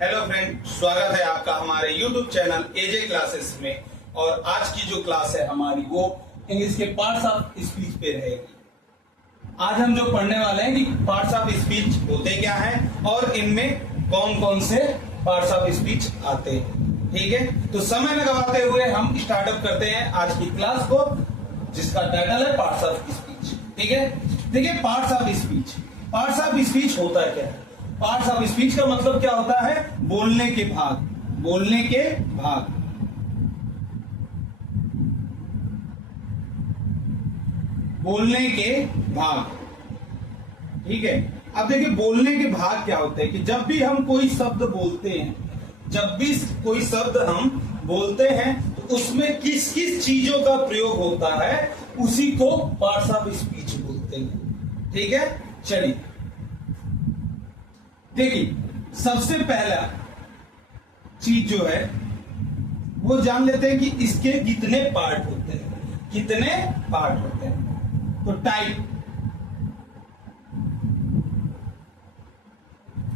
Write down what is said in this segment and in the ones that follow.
Hello friend, स्वागत है आपका हमारे YouTube चैनल एजे क्लासेस में। और आज की जो क्लास है हमारी वो इंग्लिश के पार्ट्स ऑफ स्पीच पे रहेगी। आज हम जो पढ़ने वाले हैं कि पार्ट्स ऑफ स्पीच होते क्या हैं और इनमें कौन कौन से पार्ट्स ऑफ स्पीच आते हैं। ठीक है, तो समय न गवाते हुए हम स्टार्टअप करते हैं आज की क्लास को, जिसका टाइटल है पार्ट्स ऑफ स्पीच। ठीक है, देखिए parts of speech, parts of speech होता क्या है। पार्ट्स ऑफ स्पीच का मतलब क्या होता है? बोलने के भाग, बोलने के भाग। बोलने के भाग, ठीक है। अब देखिए बोलने के भाग क्या होते हैं कि जब भी हम कोई शब्द बोलते हैं, जब भी कोई शब्द हम बोलते हैं तो उसमें किस किस चीजों का प्रयोग होता है, उसी को पार्ट्स ऑफ स्पीच बोलते हैं। ठीक है, चलिए देखिए सबसे पहला चीज जो है वो जान लेते हैं कि इसके कितने पार्ट होते हैं, कितने पार्ट होते हैं। तो टाइप,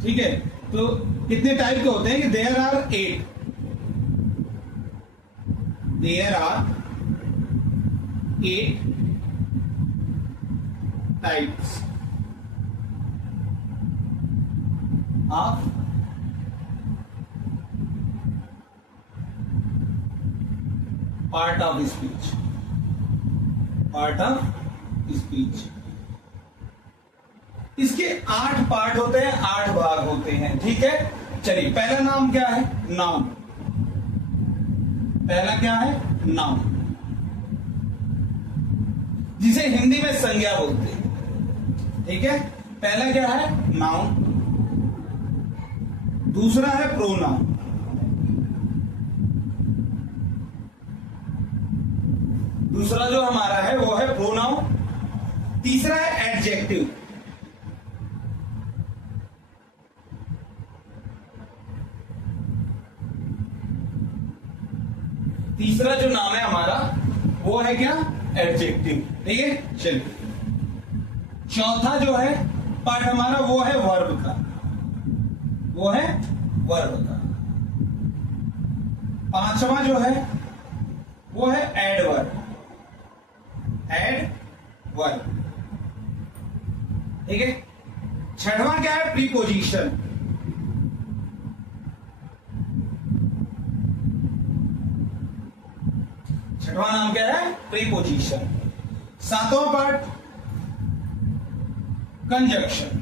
ठीक है, तो कितने टाइप के होते हैं कि there are 8, there are 8 types of part of speech, part of speech. इसके 8 पार्ट होते हैं, 8 भाग होते हैं। ठीक है, चलिए पहला नाम क्या है? नाउन। पहला क्या है? नाउन, जिसे हिंदी में संज्ञा बोलते हैं। ठीक है, पहला क्या है? नाउन। दूसरा है प्रोनाउन, दूसरा जो हमारा है वो है प्रोनाउन। तीसरा है एडजेक्टिव, तीसरा जो नाम है हमारा वो है क्या? एडजेक्टिव। ठीक है, चलिए चौथा जो है पार्ट हमारा वो है वर्ब का, वो है वर्ब का। पांचवा जो है वो है एडवर्ब, एडवर्ब। ठीक है, छठवां क्या है? प्रीपोजिशन। छठवां नाम क्या है? प्रीपोजिशन। सातवां पार्ट कंजक्शन।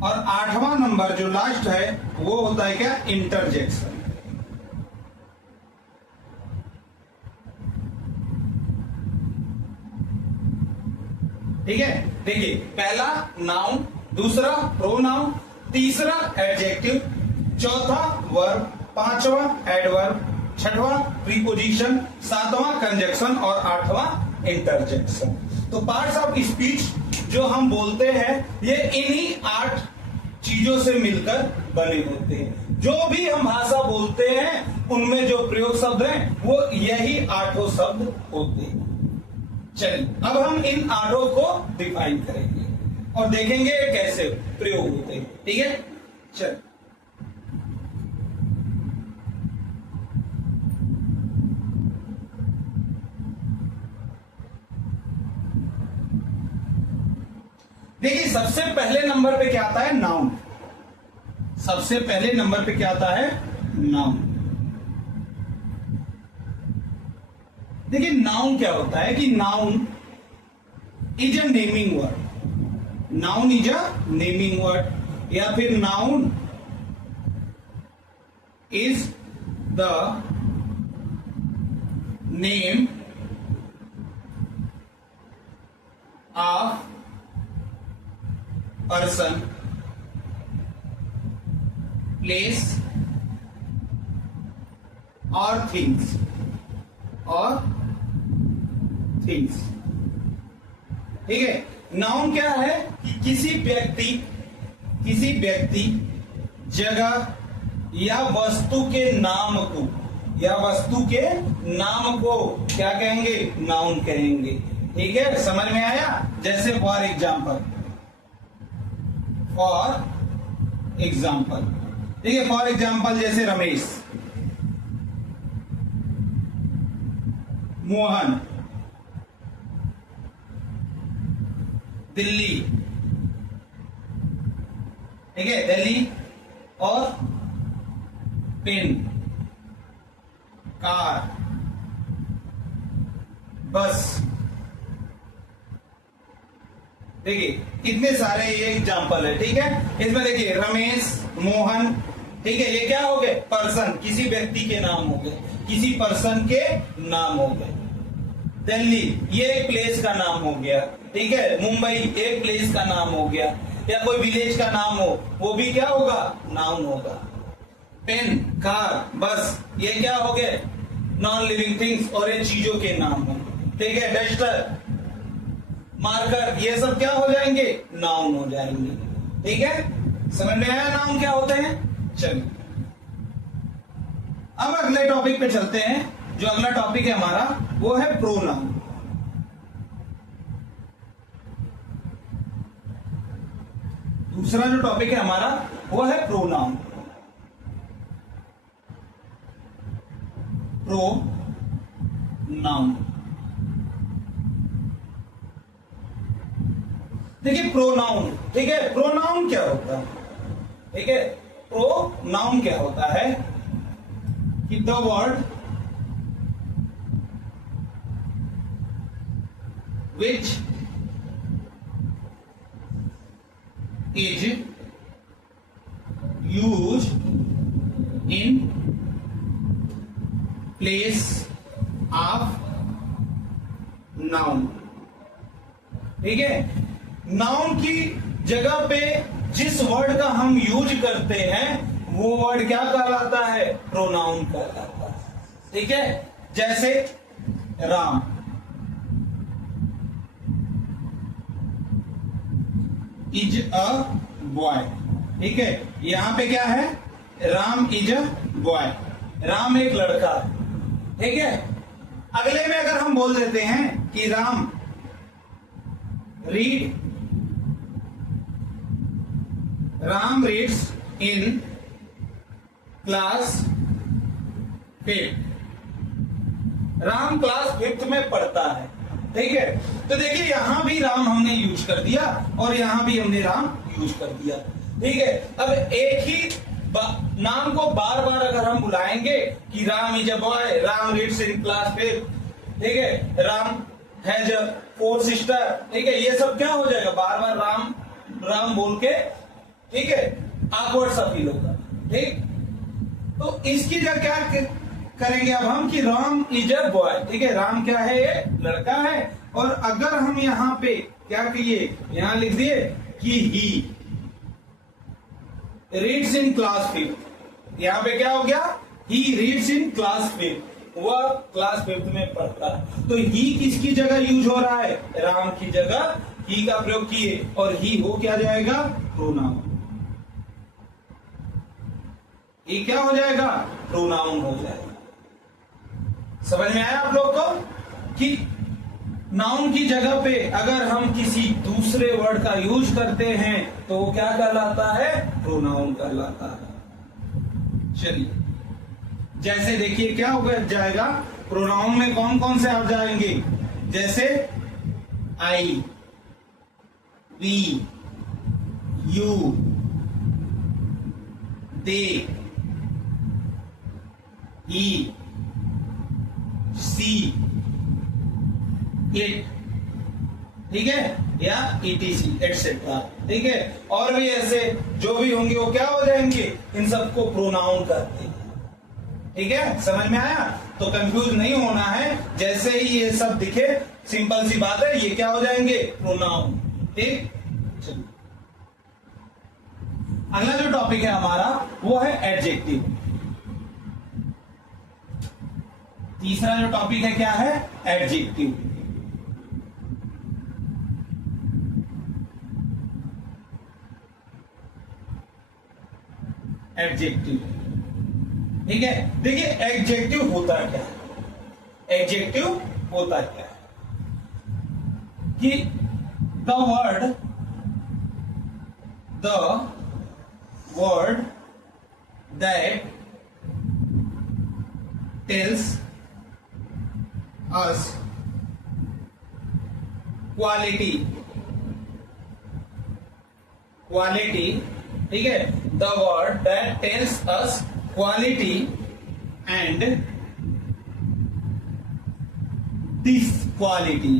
और 8वां नंबर जो लास्ट है वो होता है क्या? इंटरजेक्शन। ठीक है, देखिए पहला नाउन, दूसरा प्रोनाउन, तीसरा एडजेक्टिव, चौथा वर्ब, पांचवा एडवर्ब, छठवां प्रीपोजिशन, सातवां कंजक्शन और आठवां इंटरजेक्शन। तो पार्ट्स ऑफ स्पीच जो हम बोलते हैं ये इन्हीं 8 चीजों से मिलकर बने होते हैं। जो भी हम भाषा बोलते हैं उनमें जो प्रयोग शब्द हैं वो यही 8 शब्द होते हैं। चलिए अब हम इन 8 को डिफाइन करेंगे और देखेंगे कैसे प्रयोग होते हैं। ठीक है, चलिए देखिए सबसे पहले नंबर पे क्या आता है? नाउन। सबसे पहले नंबर पे क्या आता है? नाउन। देखिए नाउन क्या होता है कि noun is a naming word, noun is a naming word, या फिर noun is the name of person, place or things, or things। ठीक है, नाउन क्या है कि किसी व्यक्ति, जगह या वस्तु के नाम को या वस्तु के नाम को क्या कहेंगे, नाउन कहेंगे। ठीक है, समझ में आया। जैसे फॉर एग्जाम्पल, ठीक है, फॉर एग्जाम्पल जैसे रमेश, मोहन, दिल्ली, ठीक है, दिल्ली, और पेन, कार, बस। देखिए कितने सारे ये एग्जाम्पल है। ठीक है, इसमें देखिए रमेश, मोहन, ठीक है, ये क्या हो गए, पर्सन, किसी व्यक्ति के नाम हो गए, किसी पर्सन के नाम हो गए। दिल्ली ये एक प्लेस का नाम हो गया। ठीक है, मुंबई एक प्लेस का नाम हो गया, या कोई विलेज का नाम हो, वो भी क्या होगा, नाउन होगा। पेन, कार, बस, ये क्या हो गए, नॉन लिविंग थिंग्स, और ये चीजों के नाम हो। ठीक है, डस्टर, मार्कर, ये सब क्या हो जाएंगे, नाउन हो जाएंगे। ठीक है, समझ में आया नाउन क्या होते हैं। चलिए अब अगले टॉपिक पे चलते हैं। जो अगला टॉपिक है हमारा वो है प्रोनाउन। दूसरा जो टॉपिक है हमारा वो है प्रोनाउन। प्रोनाउन, देखिए प्रोनाउन, ठीक है, प्रोनाउन क्या होता है। ठीक है, प्रोनाउन क्या होता है कि the word which is used in place of noun। ठीक है, नाउन की जगह पे जिस वर्ड का हम यूज करते हैं वो वर्ड क्या कहलाता है, प्रोनाउन कहलाता है। ठीक है, जैसे राम, इज अ बॉय। ठीक है, यहां पे क्या है, Ram is a boy, Ram एक लड़का है। ठीक है, अगले में अगर हम बोल देते हैं कि Ram reads in class 5, Ram class 5 में पढ़ता है। ठीक है, तो देखिए यहां भी राम हमने यूज कर दिया और यहां भी हमने राम यूज कर दिया। ठीक है, अब एक ही नाम को बार बार अगर हम बुलाएंगे कि Ram is a boy, Ram reads in class 5, ठीक है, राम हैज 4 सिस्टर। ठीक है, ये सब क्या हो जाएगा, बार बार राम राम बोल के, ठीक है, ऑकवर्ड सा फील होगा। ठीक, तो इसकी जगह क्या करेंगे अब हम कि राम इज अ बॉय। ठीक है, राम क्या है, ये लड़का है। और अगर हम यहां पे क्या किए, यहां लिख दिए कि ही रीड्स इन क्लास 5, यहां पे क्या हो गया, ही रीड्स इन क्लास 5, वह क्लास 5 में पढ़ता है। तो ही किसकी जगह यूज हो रहा है, राम की जगह ही का प्रयोग किए, और ही हो क्या जाएगा, प्रोनाउन। ये क्या हो जाएगा, प्रोनाउन हो जाएगा। समझ में आया आप लोग को कि नाउन की जगह पे अगर हम किसी दूसरे वर्ड का यूज करते हैं तो वो क्या कहलाता है, प्रोनाउन कहलाता है। चलिए, जैसे देखिए क्या हो जाएगा, प्रोनाउन में कौन कौन से आ जाएंगे, जैसे I, we, you, they, he, she, it, ठीक है, या ईटीसी एटसेट्रा। ठीक है, और भी ऐसे जो भी होंगे वो क्या हो जाएंगे, इन सबको प्रोनाउन कहते हैं। ठीक है, समझ में आया। तो कंफ्यूज नहीं होना है, जैसे ही ये सब दिखे सिंपल सी बात है, ये क्या हो जाएंगे, प्रोनाउन। ठीक, चलिए अगला जो टॉपिक है हमारा वो है एडजेक्टिव। तीसरा जो टॉपिक है क्या है, एडजेक्टिव। एडजेक्टिव, ठीक है, देखिए एडजेक्टिव होता क्या है, एडजेक्टिव होता क्या है कि the word that tells us quality, ठीक है, the word that tells us quality and disquality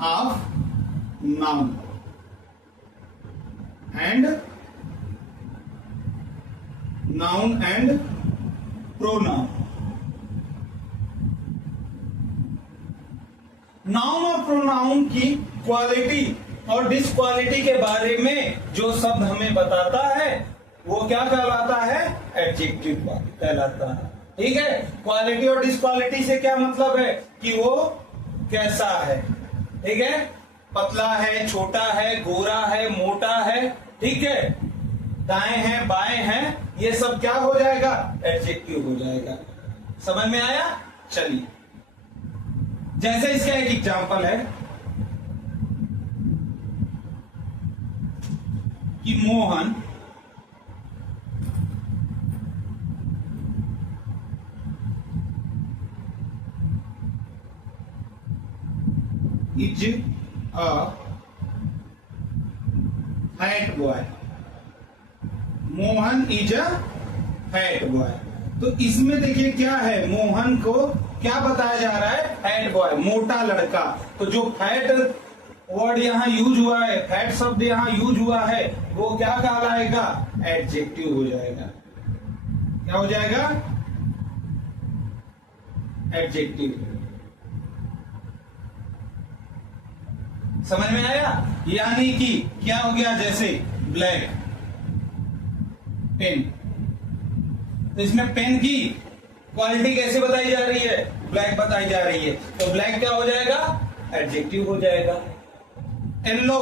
of noun and pronoun. Noun और प्रोनाउन की क्वालिटी और डिसक्वालिटी के बारे में जो शब्द हमें बताता है वो क्या कहलाता है, एडजेक्टिव कहलाता है। ठीक है, क्वालिटी और डिसक्वालिटी से क्या मतलब है कि वो कैसा है, ठीक है, पतला है, छोटा है, गोरा है, मोटा है, ठीक है, दाएं हैं, बाएं हैं, ये सब क्या हो जाएगा, एडजेक्टिव हो जाएगा। समझ में आया? चलिए, जैसे इसका एक एग्जांपल है कि Mohan is a fat boy, Mohan is a fat boy. तो इसमें देखिए क्या है, मोहन को क्या बताया जा रहा है, फैट बॉय, मोटा लड़का। तो जो फैट वर्ड यहां यूज हुआ है, फैट शब्द यहां यूज हुआ है, वो क्या कहलाएगा, एडजेक्टिव हो जाएगा। क्या हो जाएगा, एडजेक्टिव। समझ में आया? यानी कि क्या हो गया, जैसे ब्लैक पेन, तो इसमें पेन की क्वालिटी कैसे बताई जा रही है, ब्लैक बताई जा रही है, तो ब्लैक क्या हो जाएगा, एडजेक्टिव हो जाएगा। येलो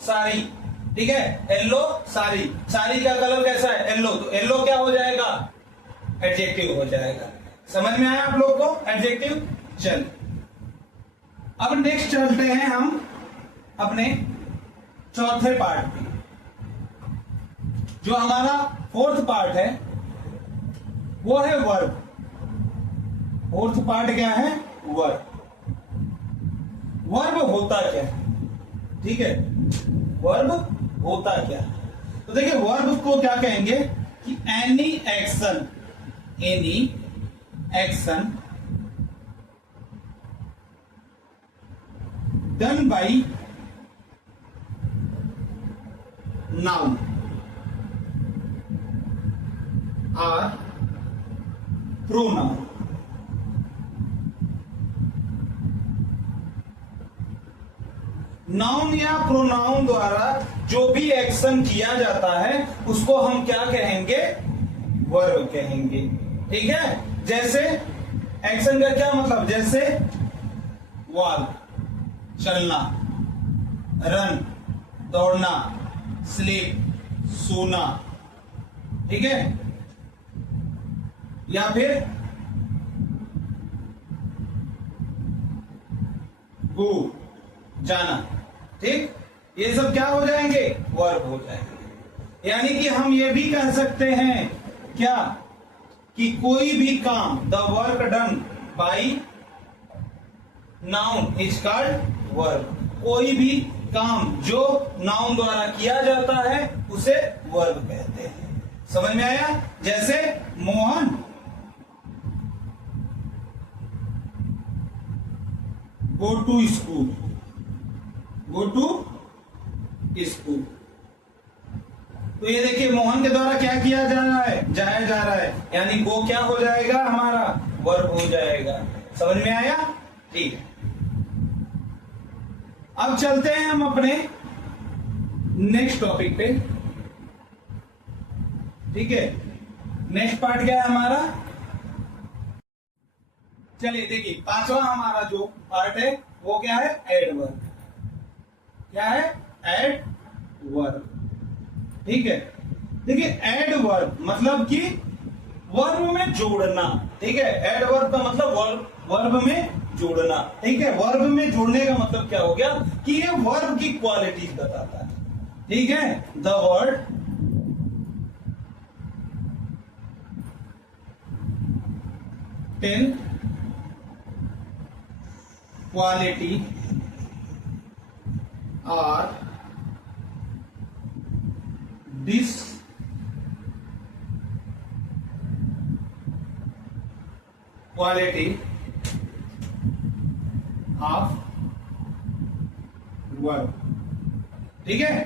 साड़ी, ठीक है, येलो साड़ी, साड़ी का कलर कैसा है, येलो, तो येलो क्या हो जाएगा, एडजेक्टिव हो जाएगा। समझ में आया आप लोग को, एडजेक्टिव। चल, अब नेक्स्ट चलते हैं हम अपने चौथे पार्ट पे। जो हमारा फोर्थ पार्ट है वो है वर्ब। फोर्थ पार्ट क्या है, वर्ब। वर्ब होता क्या है, ठीक है, वर्ब होता क्या है। तो देखिए वर्ब को क्या कहेंगे कि any action done by noun और प्रोनाउन। नाउन या प्रोनाउन द्वारा जो भी एक्शन किया जाता है उसको हम क्या कहेंगे, वर्ब कहेंगे। ठीक है, जैसे एक्शन का क्या मतलब, जैसे वॉक, चलना, रन, दौड़ना, स्लीप, सोना, ठीक है, या फिर गो, जाना, ठीक, ये सब क्या हो जाएंगे, वर्ब हो जाएंगे। यानी कि हम ये भी कह सकते हैं क्या कि कोई भी काम, the work done by noun is called verb. कोई भी काम जो नाउन द्वारा किया जाता है उसे वर्ब कहते हैं। समझ में आया? जैसे Mohan go to school, go to school, तो ये देखिए मोहन के द्वारा क्या किया जा रहा है, जाया जा रहा है, यानी गो क्या हो जाएगा, हमारा वर्ब हो जाएगा। समझ में आया? ठीक है, अब चलते हैं हम अपने नेक्स्ट टॉपिक पे। ठीक है, नेक्स्ट पार्ट क्या है हमारा, चलिए देखिए पांचवा हमारा जो पार्ट है वो क्या है, एडवर्ब। क्या है? Adverb. ठीक है, देखिए एड वर्ब मतलब कि वर्ब में जोड़ना। ठीक है, एड वर्ब का मतलब वर्ब में जोड़ना। ठीक है, वर्ब में जोड़ने का मतलब क्या हो गया कि ये वर्ब की क्वालिटीज बताता है। ठीक है, द वर्ड टेल क्वालिटी और दिस क्वालिटी ऑफ वर्ब। ठीक है,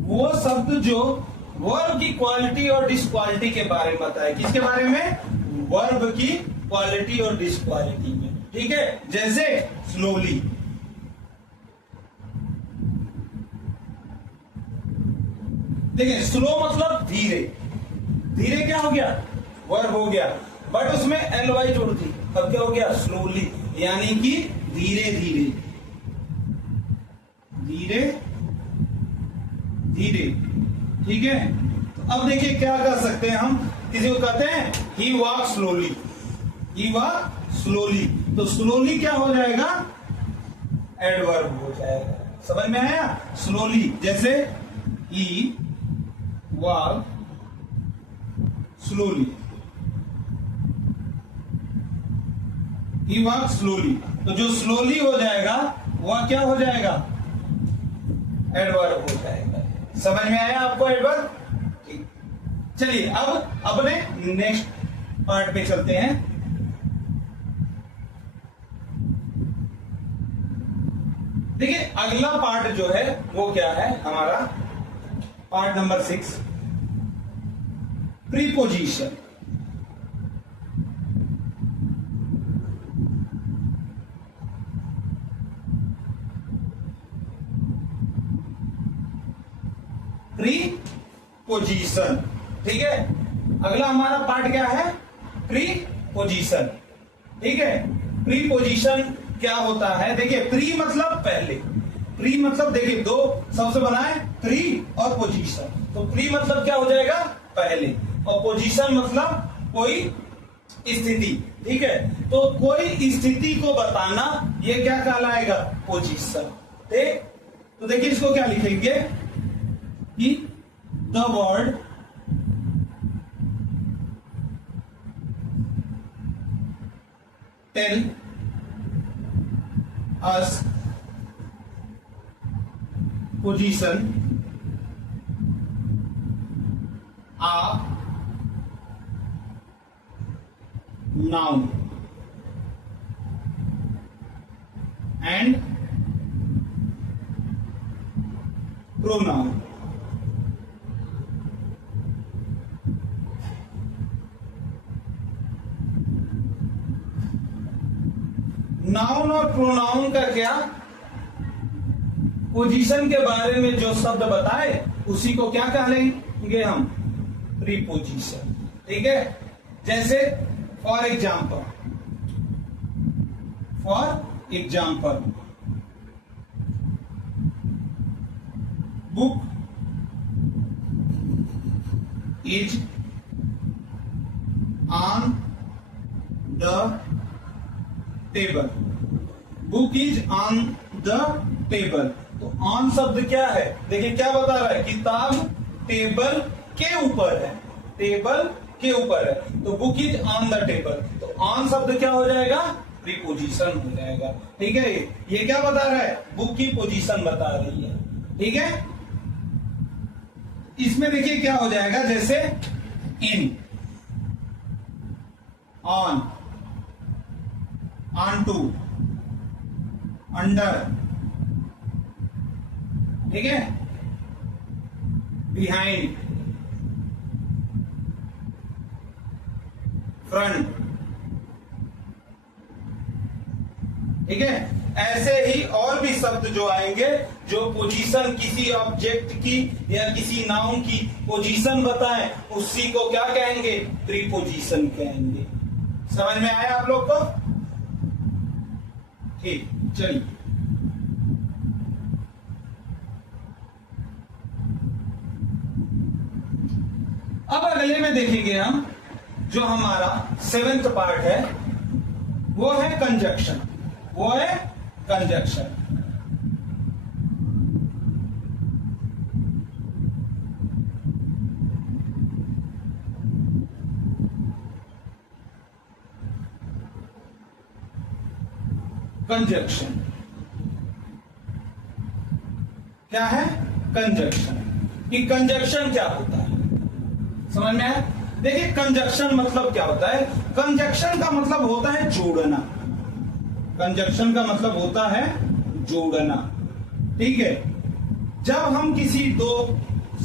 वो शब्द जो वर्ब की क्वालिटी और डिसक्वालिटी के बारे में बताए। किसके बारे में? वर्ब की क्वालिटी और डिसक्वालिटी में। ठीक है, जैसे स्लोली, देखिए स्लो मतलब धीरे। धीरे क्या हो गया? वर्ब हो गया, बट उसमें ly जोड़ दी, अब क्या हो गया? स्लोली, यानी कि धीरे धीरे, धीरे धीरे। ठीक है, तो अब देखिए क्या कर सकते हैं हम। किसी को कहते हैं ही वॉक स्लोली, ही वॉक स्लोली, तो स्लोली क्या हो जाएगा? एडवर्ब हो जाएगा। समझ में आया? स्लोली, जैसे ही वॉक स्लोली, ही वॉक स्लोली, तो जो स्लोली हो जाएगा वह क्या हो जाएगा? एडवर्ब हो जाएगा। समझ में आया आपको एडवर्ब? ठीक, चलिए अब अपने नेक्स्ट पार्ट पे चलते हैं। देखिए अगला पार्ट जो है वो क्या है हमारा? Part number 6, preposition. प्रीपोजिशन। ठीक है, अगला हमारा पार्ट क्या है? प्रीपोजिशन। ठीक है, प्रीपोजिशन क्या होता है? देखिए प्री मतलब पहले, प्री मतलब देखिए दो सबसे बनाए, प्री और पोजीशन। तो प्री मतलब क्या हो जाएगा? पहले, और पोजीशन मतलब कोई स्थिति। ठीक है, तो कोई स्थिति को बताना ये क्या कहलाएगा? पोजीशन। ठीक, तो देखिए इसको क्या लिखेंगे कि the word tell us position of noun and pronoun। Noun और प्रोनाउन का क्या? पोजीशन के बारे में जो शब्द बताए उसी को क्या कहेंगे हम? प्रीपोजिशन। ठीक है, जैसे for example, for example book is on the table, book is on the table. तो ऑन शब्द क्या है? देखिए क्या बता रहा है? किताब टेबल के ऊपर है, टेबल के ऊपर है, तो book is on the table. तो ऑन शब्द क्या हो जाएगा? प्रीपोजिशन हो जाएगा। ठीक है, ये क्या बता रहा है? बुक की पोजीशन बता रही है। ठीक है, इसमें देखिए क्या हो जाएगा, जैसे इन, ऑन, ऑन टू, अंडर, ठीक है, बिहाइंड, फ्रंट। ठीक है, ऐसे ही और भी शब्द जो आएंगे जो पोजीशन, किसी ऑब्जेक्ट की या किसी नाउन की पोजीशन बताएं, उसी को क्या कहेंगे? प्रीपोजिशन कहेंगे। समझ में आया आप लोग को? ठीक, चलिए पहले में देखेंगे हम जो हमारा 7th पार्ट है वो है कंजक्शन, वो है कंजक्शन। कंजक्शन क्या है? कंजक्शन। कि कंजक्शन क्या होता है, समझ में आया? देखिए कंजक्शन मतलब क्या होता है? कंजक्शन का मतलब होता है जोड़ना। कंजक्शन का मतलब होता है जोड़ना, ठीक है। जब हम किसी दो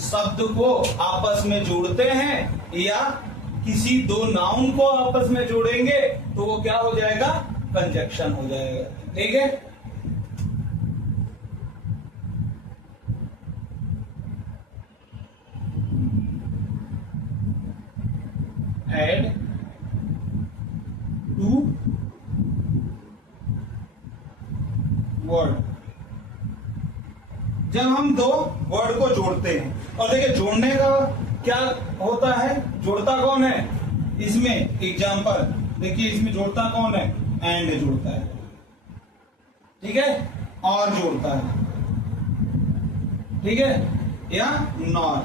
शब्द को आपस में जोड़ते हैं या किसी दो नाउन को आपस में जोड़ेंगे तो वो क्या हो जाएगा? कंजक्शन हो जाएगा, ठीक है। एड टू वर्ड, जब हम दो वर्ड को जोड़ते हैं, और देखिए जोड़ने का क्या होता है? जोड़ता कौन है इसमें? एग्जाम्पल देखिए, इसमें जोड़ता कौन है? एंड जोड़ता है, ठीक है, और जोड़ता है, ठीक है, या नॉर।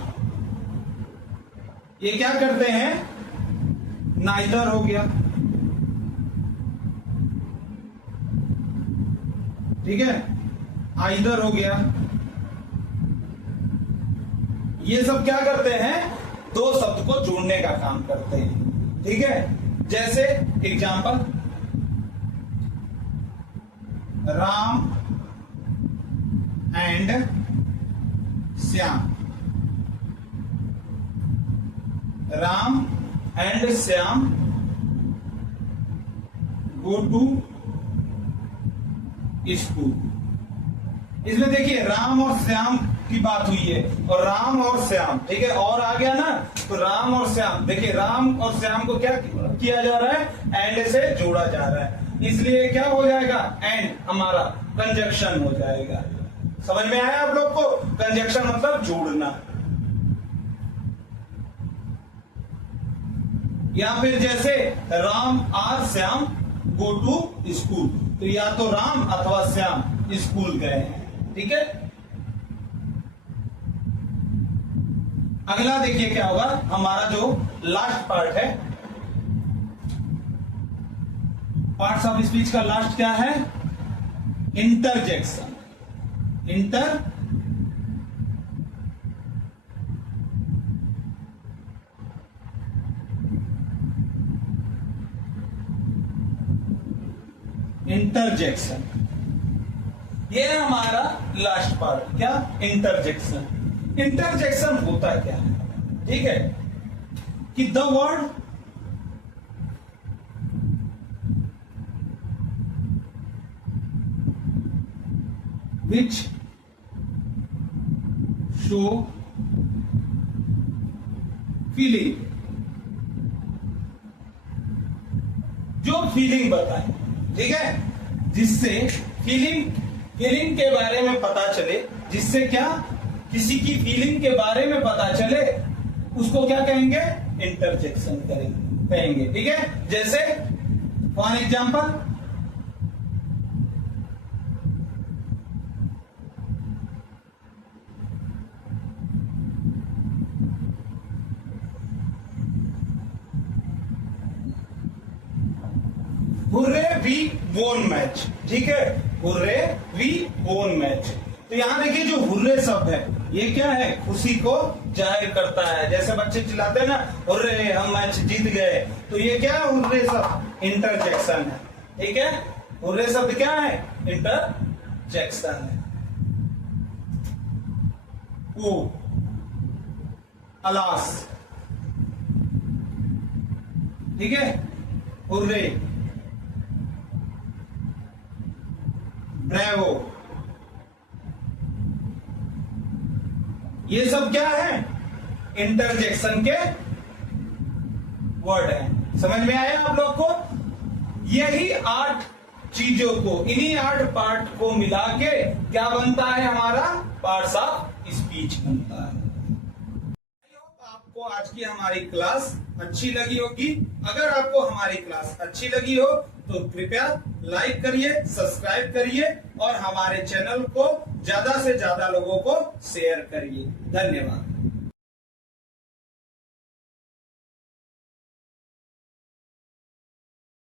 ये क्या करते हैं? नाइदर हो गया, ठीक है, आइदर हो गया। ये सब क्या करते हैं? दो शब्द को जोड़ने का काम करते हैं, ठीक है। जैसे example, Ram and Shyam, Ram and Shyam go to school. इसमें देखिए राम और श्याम की बात हुई है, और राम और श्याम, ठीक है, और आ गया ना, तो राम और श्याम, देखिए राम और श्याम को क्या किया जा रहा है? एंड से जोड़ा जा रहा है, इसलिए क्या हो जाएगा? एंड हमारा कंजक्शन हो जाएगा। समझ में आया आप लोग को? कंजक्शन मतलब जोड़ना। या फिर जैसे राम और श्याम गो टू स्कूल, तो या तो राम अथवा श्याम स्कूल गए हैं, ठीक है। अगला देखिए क्या होगा, हमारा जो लास्ट पार्ट है, पार्ट्स ऑफ स्पीच का लास्ट क्या है? इंटरजेक्शन। इंटरजेक्शन, ये है हमारा लास्ट पार्ट। क्या? इंटरजेक्शन। इंटरजेक्शन होता क्या है? ठीक है, कि the word which show feeling, जो फीलिंग बताए, ठीक है, जिससे फीलिंग के बारे में पता चले, जिससे क्या किसी की फीलिंग के बारे में पता चले, उसको क्या कहेंगे? इंटरजेक्शन कहेंगे, ठीक है। जैसे फॉर एग्जाम्पल, हुर्रे वी वोन मैच, ठीक है, हुर्रे वी वोन मैच। तो यहां देखिए जो हुर्रे शब्द है, ये क्या है? खुशी को जाहिर करता है। जैसे बच्चे चिल्लाते हैं ना, हुर्रे हम मैच जीत गए, तो ये क्या है? हुर्रे शब्द इंटरजेक्शन है, ठीक है। हुर्रे शब्द क्या है? इंटरजेक्शन है। ओ अलास, ठीक है, हुर्रे, ब्रेवो, ये सब क्या है? इंटरजेक्शन के वर्ड है। समझ में आया आप लोग को? यही 8 चीजों को, इन्हीं 8 पार्ट को मिला के क्या बनता है? हमारा पार्ट्स ऑफ स्पीच बनता है। आपको आज की हमारी क्लास अच्छी लगी होगी। अगर आपको हमारी क्लास अच्छी लगी हो तो कृपया लाइक करिए, सब्सक्राइब करिए और हमारे चैनल को ज्यादा से ज्यादा लोगों को शेयर करिए। धन्यवाद।